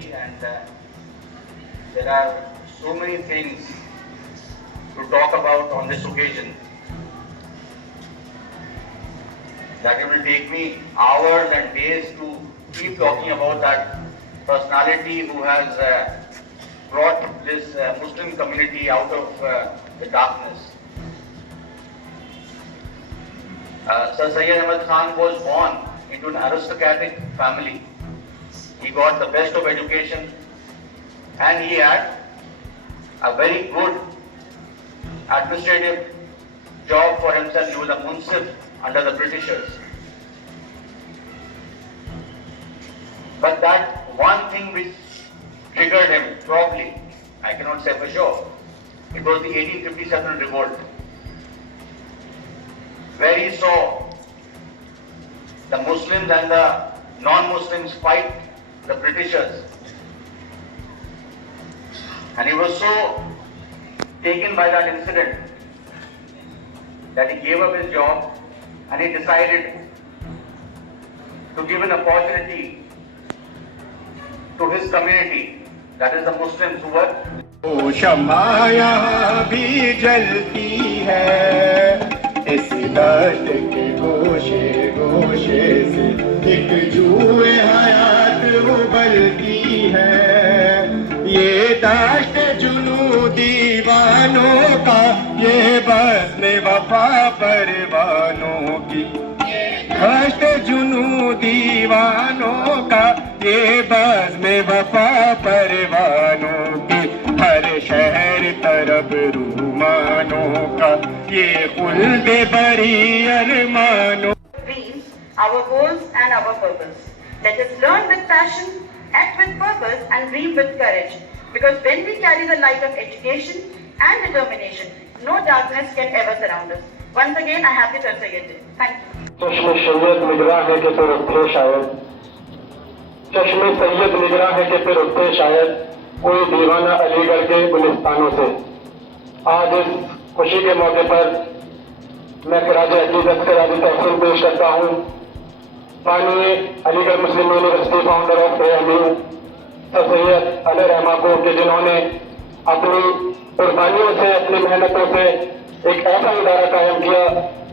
family, and there are so many things to talk about on this occasion that it will take me hours and days to keep talking about that personality who has brought this Muslim community out of the darkness. Sir Syed Ahmad Khan was born into an aristocratic family. He got the best of education and he had a very good administrative job for himself. He was a munsif under the Britishers. But that one thing which triggered him, probably, I cannot say for sure, it was the 1857 revolt, where he saw the Muslims and the non-Muslims fight the Britishers. And he was so taken by that incident that he gave up his job and he decided to give an opportunity to his community, that is the Muslims who were. वो शम्मा यहाँ भी जलती है, इस दर्द के गोशे गोशे से एक जुए हयात उबलती है। ये दाश्त जुनू दीवानों का, ये बज़्म वफा परवानों की, दाश्त जुनू दीवानों का, ये बज़्म वफा परवानों की, हर शहर तरफ रूमानों का, ये खुल्द बड़ी अरमानों। Dreams, our goals and our purpose. Let us learn with passion, act with purpose and dream with courage. Because when we carry the light of education and determination, no darkness can ever surround us. Once again, I happy Sir Syed Day. Thank you. चश्मे सैयद निगरां है कि फिर उठे शायद, चश्मे सैयद निगरां है कि फिर उठे शायद कोई दीवाना अलीगढ़ के गुलिस्तानों से। आज इस खुशी के मौके पर मैं खराज अकीदत से राजी तहसीन पेश करता हूँ माननीय Aligarh Muslim university founder of AMU sir Syed Ali रहमा को, कि जिन्होंने अपनी कुर्बानियों से, अपनी मेहनतों से एक ऐसा इदारा कायम किया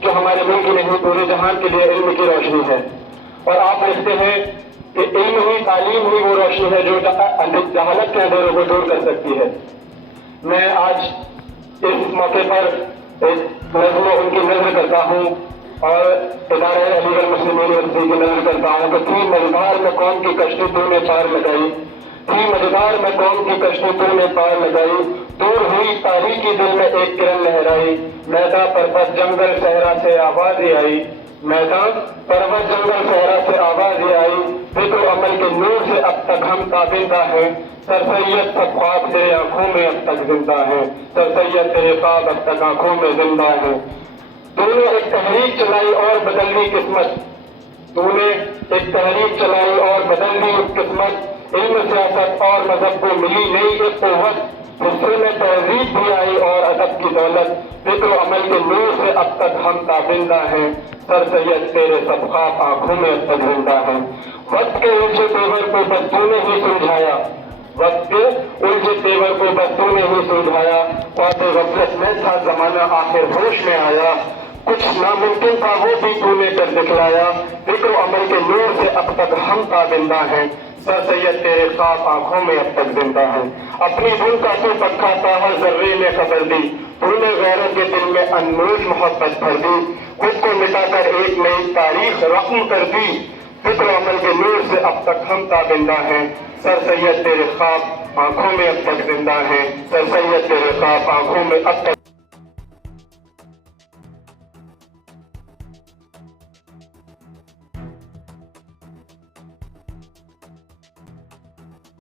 जो हमारे मुल्क ही नहीं पूरे जहान के लिए इल्म की रोशनी है। और आप लिखते हैं कि इल्म ही, तालीम ही वो रोशनी है जो जहालत के अंधेरों को दूर कर सकती है। मैं आज इस मौके पर एक नज़्म उनकी नज़र करता हूँ और इदारा अलीगढ़ मुस्लिम यूनिवर्सिटी की नज़र करता हूँ कि थी मझधार में कौम की कश्ती तूने पार लगाई, थी मझधार में कौम की कश्ती तूने पार लगाई, दूर हुई तारीकी दिल में एक किरण लहराई, मैदान पर्वत जंगल सहरा से आवाज़ आई, मैदान पर्वत जंगल सहरा से आवाज़ आई, फिक्र अमल के नूर से अब तक हम ताबिंदा हैं, सर सैयद सब ख्वाब तेरे आंखों में अब तक जिंदा है, सर सैयद तेरे ख्वाब अब तक आंखों में जिंदा है। तूने एक तहरीक चलाई और बदल दी किस्मत, तूने एक तहरीक चलाई और बदल दी किस्मत, इल्म सियासत और मजहब को मिली नई एक कुव्वत, हिस्से में तहजीब भी आई और अदब की दौलत, फिक्र अमल के नूर से अब तक हम ताबिंदा हैं, सर सैयद तेरे सब ख्वाब आंखों में अब तक जिंदा है। वक्त के उलझे तेवर को बस तूने ही सुलझाया, वक्त के उलझे तेवर को बस तूने ही सुलझाया, ख्वाब गफलत में था जमाना आखिर होश में आया, कुछ नामुमकिन था वो भी तूने कर दिखलाया, फिक्र अमल के नूर से अब तक हम ताबिंदा हैं, सर सैयद तेरे ख्वाब आंखों में अब तक जिंदा है। अपनी धुन का तू पक्का था हर जर्रे में खबर दी, तूने गैरों के दिल में अनमोल मोहब्बत भर दी, खुद को मिटाकर एक नई तारीख रक़्म कर दी, फिक्र अमल के नूर से अब तक हम ताबिंदा हैं, सर सैयद तेरे ख्वाब आंखों में अब तक जिंदा हैं, सर सैयद तेरे ख्वाब आंखों में अब तक